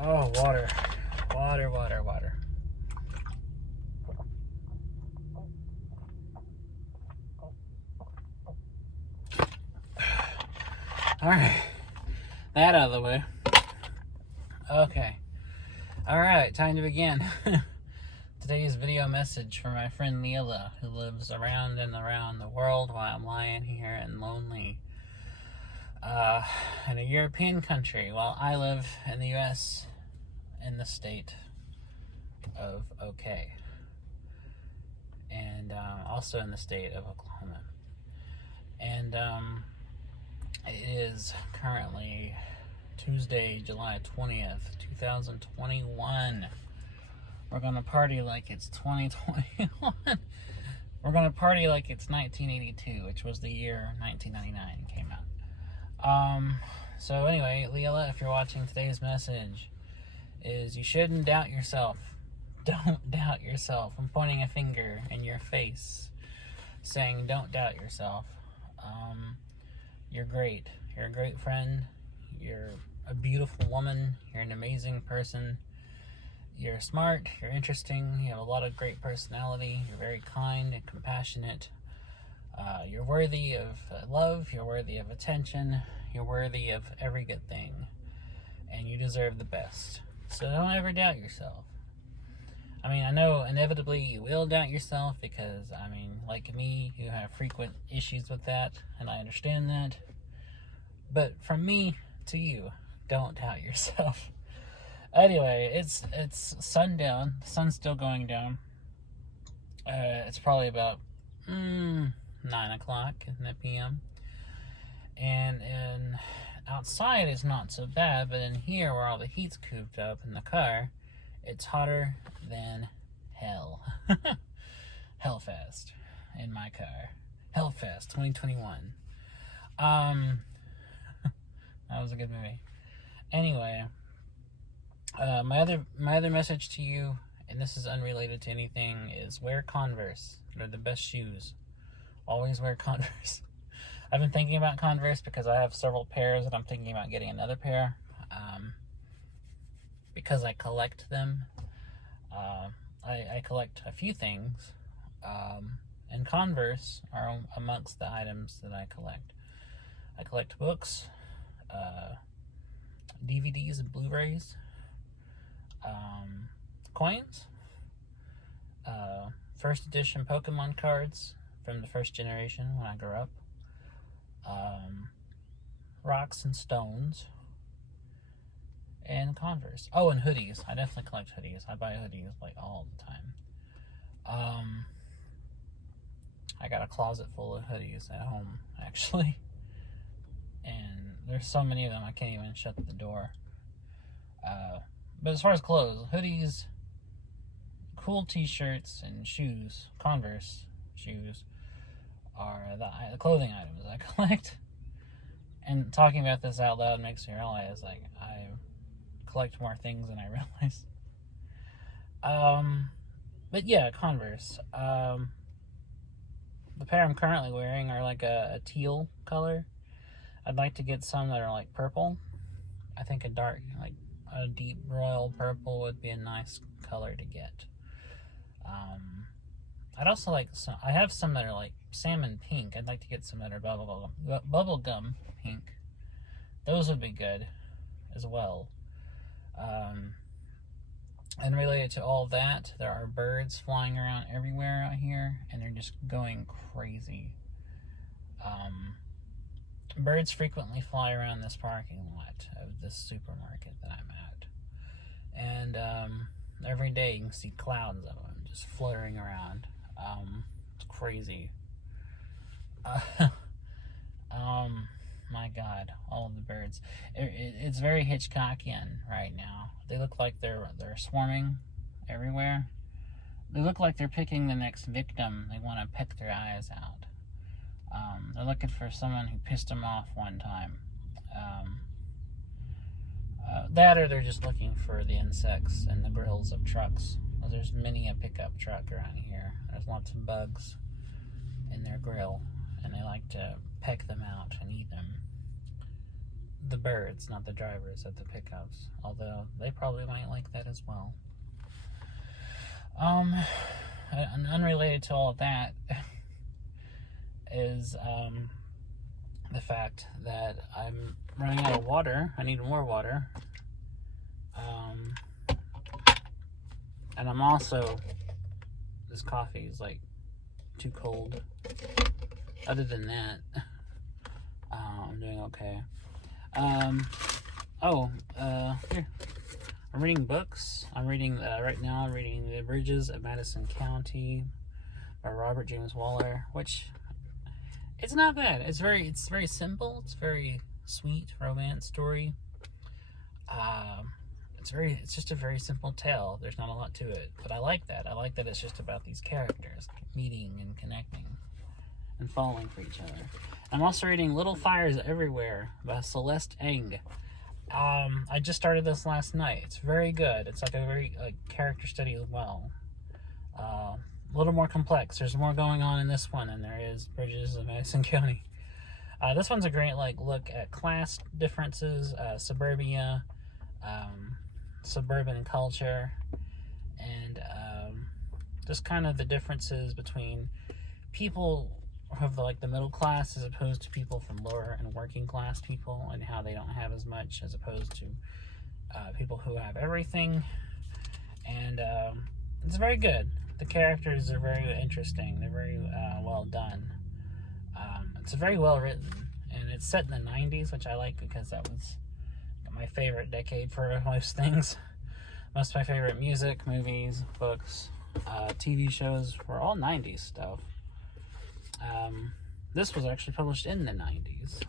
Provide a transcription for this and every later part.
Oh, water. Water, water, water. Alright. That out of the way. Okay. Alright, time to begin. Today's video message for my friend Lilla, who lives around and around the world while I'm lying here and lonely in a European country, while I live in the US in the state of OK. And also in the state of Oklahoma. And it is currently Tuesday, July 20th, 2021. We're gonna party like it's 2021. We're gonna party like it's 1982, which was the year 1999 came out. So anyway, Lilla, if you're watching, today's message is you shouldn't doubt yourself. Don't doubt yourself. I'm pointing a finger in your face saying don't doubt yourself. You're great. You're a great friend. You're a beautiful woman. You're an amazing person. You're smart. You're interesting. You have a lot of great personality. You're very kind and compassionate. You're worthy of love. You're worthy of attention. You're worthy of every good thing. And you deserve the best. So don't ever doubt yourself. I mean, I know inevitably you will doubt yourself because, I mean, like me, you have frequent issues with that, and I understand that. But from me to you, don't doubt yourself. Anyway, it's sundown. The sun's still going down. It's probably about 9 o'clock in the p.m. And outside is not so bad, but in here where all the heat's cooped up in the car, it's hotter than hell. Hellfest in my car. Hellfest 2021. That was a good movie. Anyway, my other message to you, and this is unrelated to anything, is wear Converse. They're the best shoes. Always wear Converse. I've been thinking about Converse because I have several pairs and I'm thinking about getting another pair. Because I collect them. I collect a few things. And Converse are amongst the items that I collect. I collect books, DVDs and Blu-rays, coins, first edition Pokemon cards from the first generation when I grew up, rocks and stones, and Converse. Oh, and hoodies. I definitely collect hoodies. I buy hoodies like all the time. I got a closet full of hoodies at home, actually. And there's so many of them I can't even shut the door. But as far as clothes, hoodies, cool t-shirts, and shoes, Converse shoes, are the clothing items I collect. And talking about this out loud makes me realize, like, I collect more things than I realize. But yeah, Converse. The pair I'm currently wearing are like a teal color. I'd like to get some that are like purple. I think a deep royal purple would be a nice color to get. I'd also like some. I have some that are like salmon pink. I'd like to get some that are bubblegum pink. Those would be good as well. And related to all that, there are birds flying around everywhere out here, and they're just going crazy. Birds frequently fly around this parking lot of this supermarket that I'm at. And every day you can see clouds of them just fluttering around. It's crazy. My God, all of the birds. It's very Hitchcockian right now. They look like they're swarming everywhere. They look like they're picking the next victim. They want to pick their eyes out. They're looking for someone who pissed them off one time. That or they're just looking for the insects and the grills of trucks. Well, there's many a pickup truck around here. There's lots of bugs in their grill, and they like to peck them out and eat them. the birds, not the drivers at the pickups. Although they probably might like that as well. And unrelated to all of that is the fact that I'm running out of water. I need more water. And I'm also, this coffee is like too cold. Other than that, I'm doing okay. Here. I'm reading books. Right now I'm reading The Bridges of Madison County by Robert James Waller, which, it's not bad. It's very simple. It's very sweet romance story. It's just a very simple tale. There's not a lot to it, but I like that. I like that it's just about these characters meeting and connecting and falling for each other. I'm also reading Little Fires Everywhere by Celeste Ng. I just started this last night. It's very good. It's like a very character study as well. A little more complex. There's more going on in this one than there is Bridges of Madison County. This one's a great look at class differences, suburbia, suburban culture, and just kind of the differences between people of the middle class as opposed to people from lower and working class people, and how they don't have as much as opposed to people who have everything. And it's very good. The characters are very interesting. They're very well done. It's very well written, and it's set in the 90s, which I like because that was my favorite decade for most things. Most of my favorite music, movies, books, TV shows were all 90s stuff. This was actually published in the 90s.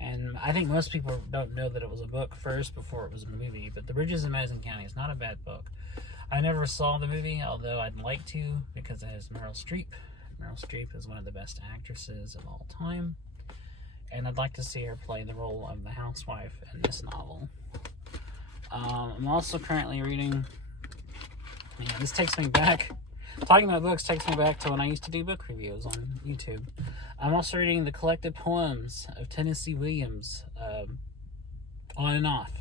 And I think most people don't know that it was a book first before it was a movie, but The Bridges of Madison County is not a bad book. I never saw the movie, although I'd like to, because it has Meryl Streep. Meryl Streep is one of the best actresses of all time, and I'd like to see her play the role of the housewife in this novel. I'm also currently reading, this takes me back, talking about books takes me back to when I used to do book reviews on YouTube. I'm also reading the collected poems of Tennessee Williams, on and off.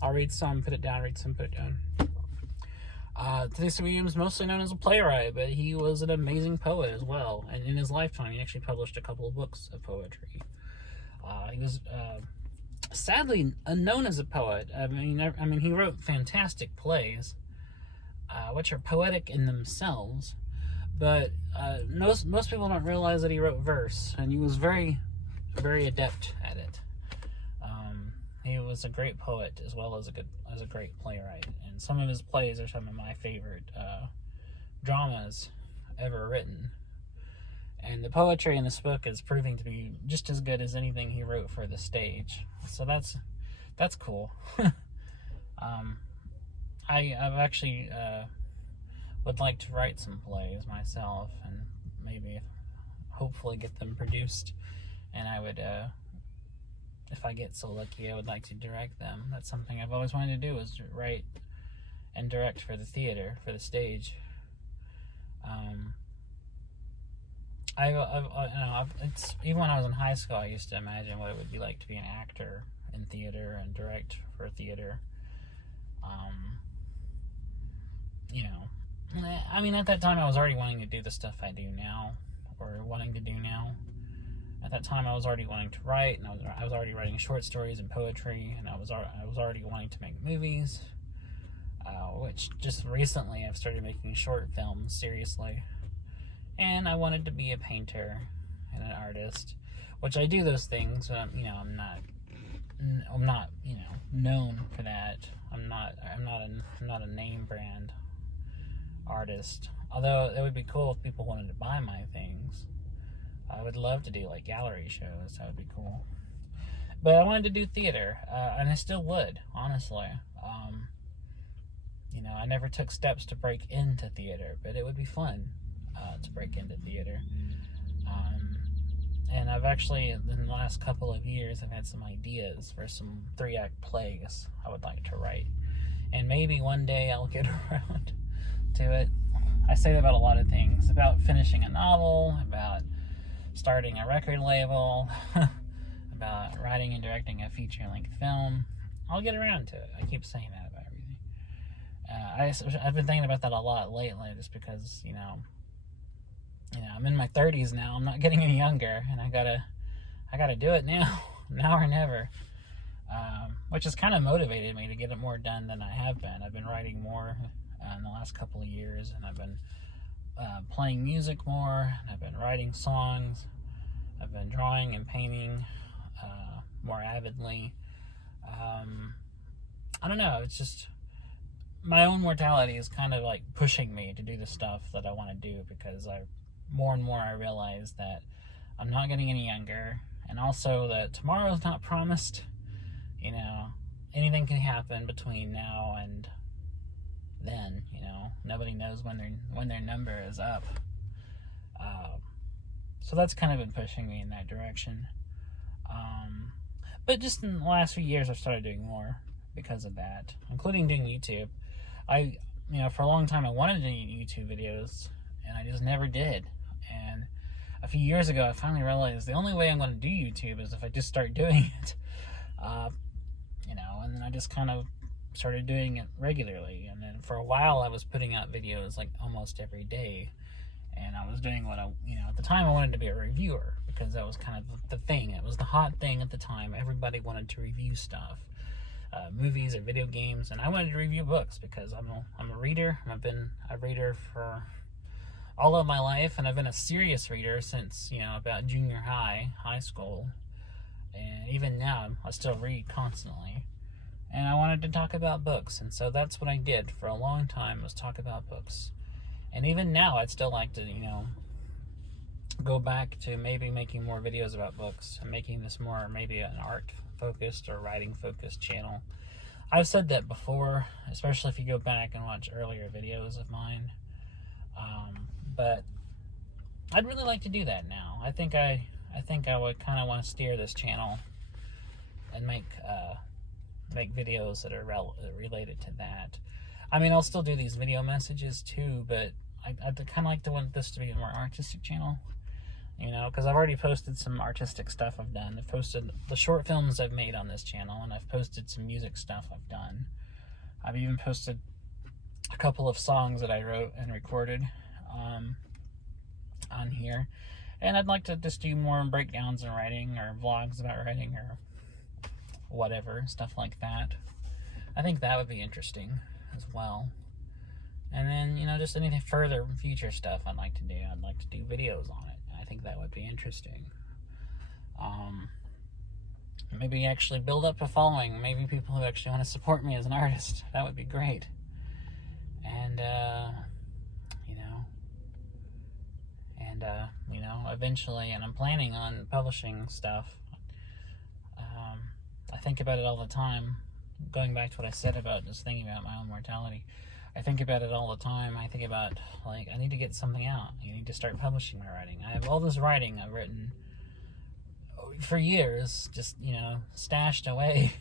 I'll read some, put it down, read some, put it down. Tennessee Williams, mostly known as a playwright, but he was an amazing poet as well. And in his lifetime, he actually published a couple of books of poetry. He was sadly unknown as a poet. I mean, he wrote fantastic plays, which are poetic in themselves. But most people don't realize that he wrote verse, and he was very, very adept at it. He was a great poet as well as a great playwright, and some of his plays are some of my favorite dramas ever written. And the poetry in this book is proving to be just as good as anything he wrote for the stage. So that's cool. I've actually would like to write some plays myself, and maybe hopefully get them produced. And I would, if I get so lucky, I would like to direct them. That's something I've always wanted to do, is write and direct for the theater, for the stage. It's even when I was in high school, I used to imagine what it would be like to be an actor in theater and direct for theater. I mean, at that time, I was already wanting to do the stuff I do now, or wanting to do now. At that time, I was already wanting to write, and I was already writing short stories and poetry, and I was already wanting to make movies, which just recently I've started making short films seriously. And I wanted to be a painter and an artist, which I do those things, but I'm not known for that. I'm not a name brand artist. Although it would be cool if people wanted to buy my things. I would love to do gallery shows. That would be cool. But I wanted to do theater, and I still would, honestly. I never took steps to break into theater, but it would be fun to break into theater. And I've actually, in the last couple of years, I've had some ideas for some 3-act plays I would like to write. And maybe one day I'll get around to it. I say that about a lot of things. About finishing a novel, about starting a record label, about writing and directing a feature-length film. I'll get around to it. I keep saying that about everything. I've been thinking about that a lot lately, just because I'm in my 30s now. I'm not getting any younger, and I gotta do it now, now or never. Which has kind of motivated me to get it more done than I have been. I've been writing more in the last couple of years, and I've been playing music more, and I've been writing songs. I've been drawing and painting more avidly. I don't know, it's just my own mortality is kind of like pushing me to do the stuff that I want to do, because more and more I realize that I'm not getting any younger, and also that tomorrow's not promised. Anything can happen between now and then. Nobody knows when their number is up. So that's kind of been pushing me in that direction. But just in the last few years, I've started doing more because of that, including doing YouTube. For a long time, I wanted to do YouTube videos, and I just never did. And a few years ago, I finally realized the only way I'm going to do YouTube is if I just start doing it. And then I just kind of started doing it regularly. And then for a while, I was putting out videos like almost every day. And I was doing at the time I wanted to be a reviewer, because that was kind of the thing. It was the hot thing at the time. Everybody wanted to review stuff, movies or video games, and I wanted to review books because I'm a reader. I've been a reader for all of my life, and I've been a serious reader since about junior high school, and even now I still read constantly. And I wanted to talk about books, and so that's what I did for a long time, was talk about books. And even now, I'd still like to, go back to maybe making more videos about books and making this more maybe an art-focused or writing-focused channel. I've said that before, especially if you go back and watch earlier videos of mine. But I'd really like to do that now. I think I would kind of want to steer this channel and make videos that are related to that. I'll still do these video messages too, but I'd kind of want this to be a more artistic channel, because I've already posted some artistic stuff I've done. I've posted the short films I've made on this channel, and I've posted some music stuff I've done. I've even posted a couple of songs that I wrote and recorded on here, and I'd like to just do more breakdowns in writing, or vlogs about writing, or whatever, stuff like that. I think that would be interesting as well. And then, just anything further future stuff I'd like to do. I'd like to do videos on it. I think that would be interesting. Maybe actually build up a following. Maybe people who actually want to support me as an artist. That would be great. And, eventually, and I'm planning on publishing stuff. I think about it all the time. Going back to what I said about just thinking about my own mortality, I think about it all the time. I think about, I need to get something out. I need to start publishing my writing. I have all this writing I've written for years, just, stashed away.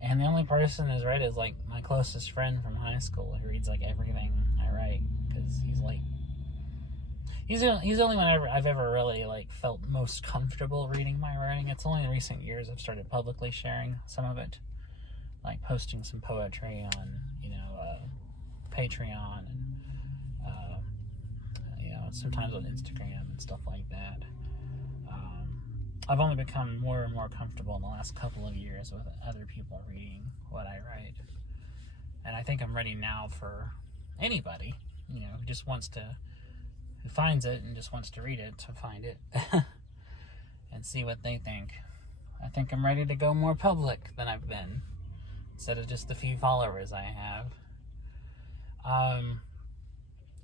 And the only person who's read it is, my closest friend from high school, who reads, everything I write, because he's the only one I've ever really, felt most comfortable reading my writing. It's only in recent years I've started publicly sharing some of it. Posting some poetry on, Patreon, and, sometimes on Instagram and stuff like that. I've only become more and more comfortable in the last couple of years with other people reading what I write. And I think I'm ready now for anybody, who just who finds it and just wants to read it, to find it and see what they think. I think I'm ready to go more public than I've been, instead of just the few followers I have.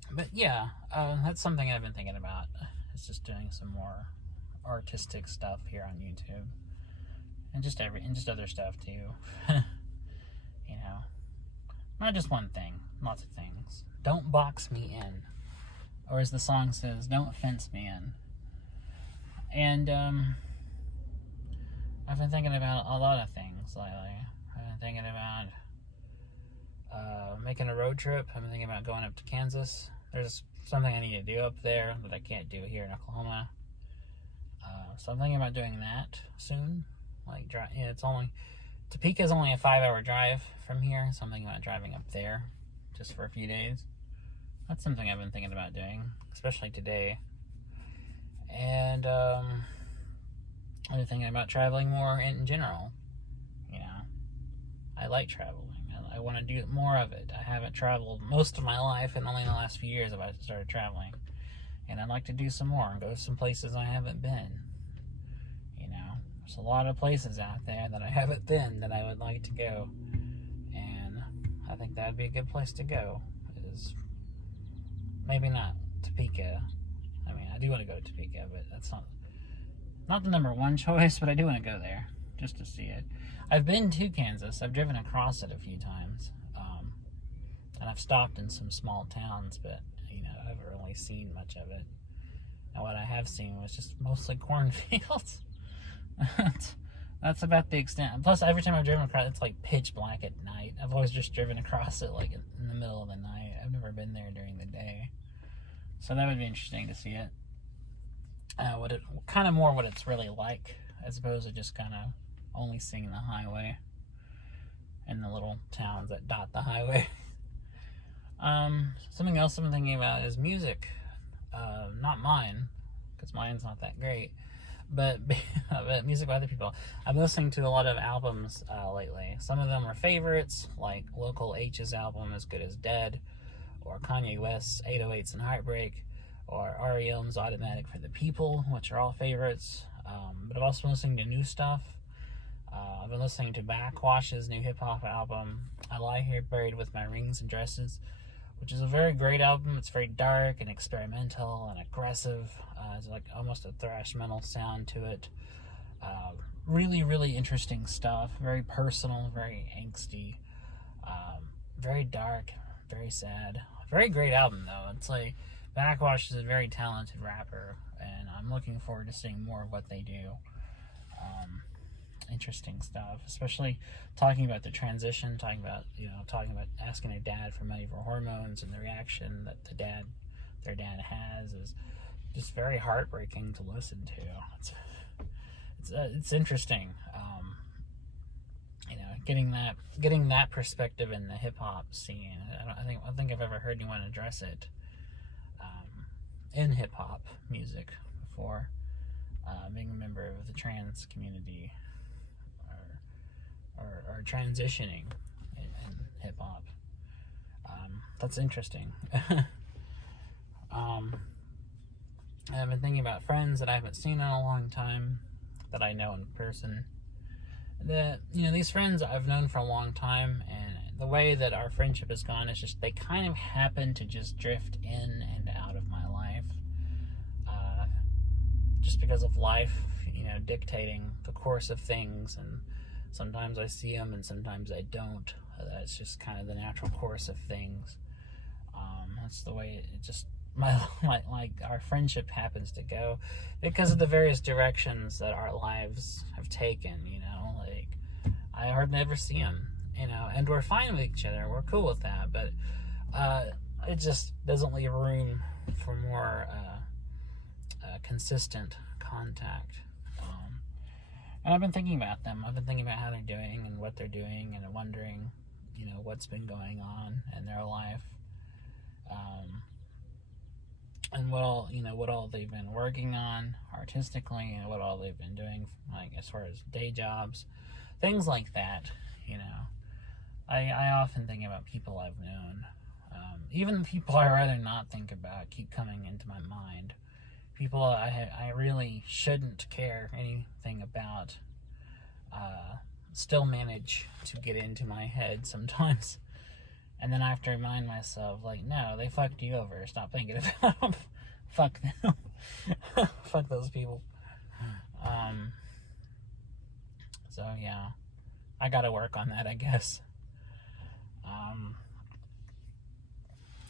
But yeah, that's something I've been thinking about. It's just doing some more artistic stuff here on YouTube, and just other stuff too. Not just one thing, lots of things. Don't box me in, or as the song says, don't fence me in. And I've been thinking about a lot of things lately. I've been thinking about making a road trip. I've been thinking about going up to Kansas. There's something I need to do up there that I can't do here in Oklahoma. So I'm thinking about doing that soon. Like, Topeka is only a 5-hour drive from here, so I'm thinking about driving up there just for a few days. That's something I've been thinking about doing, especially today. And I'm thinking about traveling more in general. You know, I like traveling. I want to do more of it. I haven't traveled most of my life, and only in the last few years have I started traveling. And I'd like to do some more and go to some places I haven't been. You know, there's a lot of places out there that I haven't been that I would like to go. And I think that would be a good place to go. Is maybe not Topeka. I mean, I do want to go to Topeka, but that's not the number one choice, but I do want to go there just to see it. I've been to Kansas. I've driven across it a few times. And I've stopped in some small towns, but, you know, I haven't really seen much of it. And what I have seen was just mostly cornfields. That's about the extent. Plus, every time I've driven across, it's like pitch black at night. I've always just driven across it like in the middle of the night. I've never been there during the day. So that would be interesting to see it. What it's really like, as opposed to just kind of only seeing the highway and the little towns that dot the highway. Something else I've been thinking about is music. Not mine, because mine's not that great, but music by other people. I'm listening to a lot of albums lately. Some of them are favorites, like Local H's album As Good As Dead, or Kanye West's 808s and Heartbreak, or REM's Automatic for the People, which are all favorites. But I've also been listening to new stuff. I've been listening to Backwash's new hip-hop album, I Lie Here Buried With My Rings and Dresses, which is a very great album. It's very dark and experimental and aggressive. It's like almost a thrash metal sound to it. Really, really interesting stuff. Very personal, very angsty, very dark, very sad. Very great album, though. It's like Backwash is a very talented rapper, and I'm looking forward to seeing more of what they do. Interesting stuff, especially talking about the transition, talking about asking their dad for money for hormones, and the reaction that their dad has is just very heartbreaking to listen to. It's interesting, getting that perspective in the hip hop scene. I don't think I've ever heard anyone address it in hip hop music before, being a member of the trans community. Or transitioning in hip hop. That's interesting. I've been thinking about friends that I haven't seen in a long time, that I know in person. These friends I've known for a long time, and the way that our friendship has gone is just they kind of happen to just drift in and out of my life. Just because of life, dictating the course of things, and sometimes I see them and sometimes I don't. That's just kind of the natural course of things. That's the way it just our friendship happens to go because of the various directions that our lives have taken. Like I hardly ever see them. And we're fine with each other. We're cool with that, but it just doesn't leave room for more consistent contact. And I've been thinking about them. I've been thinking about how they're doing and what they're doing, and wondering, what's been going on in their life, and what all they've been working on artistically, and what all they've been doing, like as far as day jobs, things like that. I often think about people I've known, even people I rather not think about keep coming into my mind. People I really shouldn't care anything about still manage to get into my head sometimes. And then I have to remind myself, like, no, they fucked you over. Stop thinking about them. Fuck them. Fuck those people. So, yeah. I gotta work on that, I guess.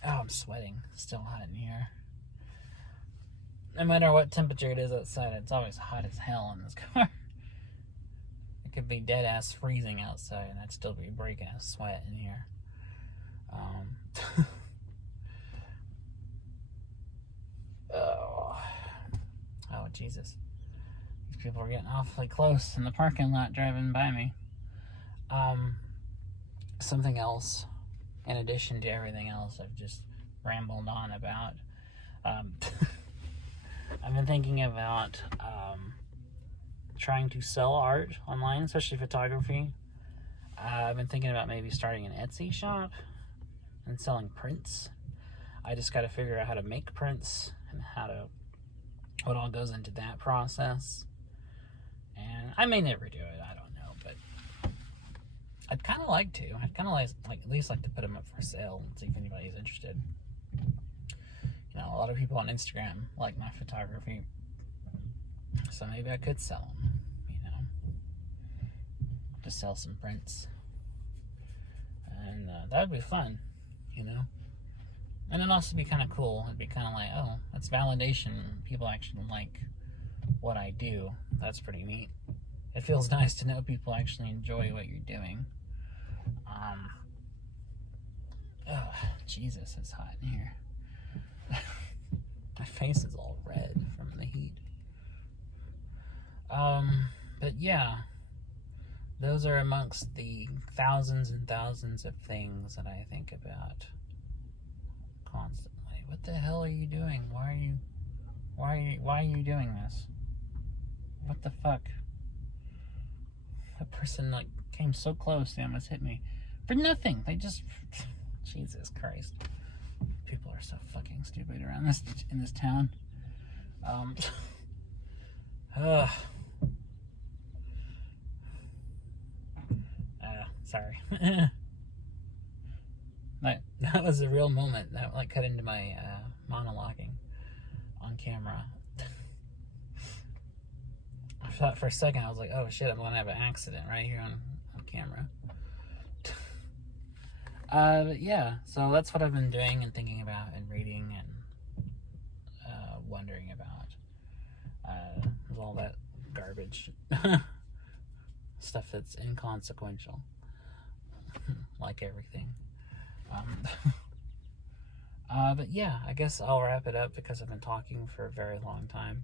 I'm sweating. It's still hot in here. No matter what temperature it is outside, it's always hot as hell in this car. It could be dead ass freezing outside, and I'd still be breaking a sweat in here. Oh, Jesus. People are getting awfully close in the parking lot driving by me. Something else, in addition to everything else I've just rambled on about, I've been thinking about trying to sell art online, especially photography. I've been thinking about maybe starting an Etsy shop and selling prints. I just got to figure out how to make prints and what all goes into that process. And I may never do it, I don't know, but I'd kind of like to. I'd kind of like at least like to put them up for sale and see if anybody's interested. You know, a lot of people on Instagram like my photography, so maybe I could sell them, you know, just sell some prints. And that would be fun, you know. And it'd also be kind of cool. It'd be kind of like, oh, that's validation. People actually like what I do. That's pretty neat. It feels nice to know people actually enjoy what you're doing. Jesus, it's hot in here. My face is all red from the heat. But yeah, those are amongst the thousands and thousands of things that I think about constantly. What the hell are you doing? Why are you doing this? What the fuck? The person like came so close, they almost hit me for nothing. They just Jesus Christ. People are so fucking stupid around in this town. Sorry. That was a real moment. That like cut into my monologuing on camera. I thought for a second, I was like, oh shit, I'm gonna have an accident right here on camera. But yeah, so that's what I've been doing and thinking about and reading and wondering about. All that garbage. Stuff that's inconsequential. Like everything. But yeah, I guess I'll wrap it up because I've been talking for a very long time.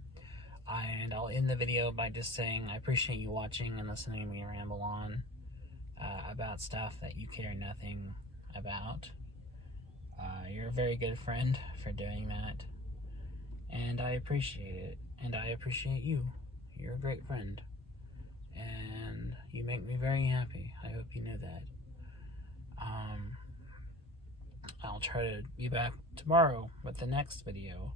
And I'll end the video by just saying I appreciate you watching and listening to me ramble on about stuff that you care nothing about. You're a very good friend for doing that. And I appreciate it. And I appreciate you. You're a great friend. And you make me very happy. I hope you know that. I'll try to be back tomorrow with the next video.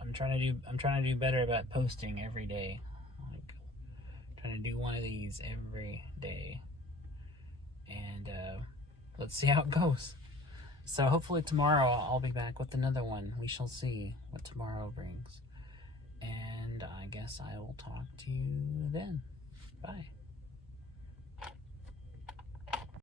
I'm trying to do better about posting every day. Like trying to do one of these every day. And let's see how it goes. So hopefully tomorrow I'll be back with another one. We shall see what tomorrow brings. And I guess I will talk to you then. Bye.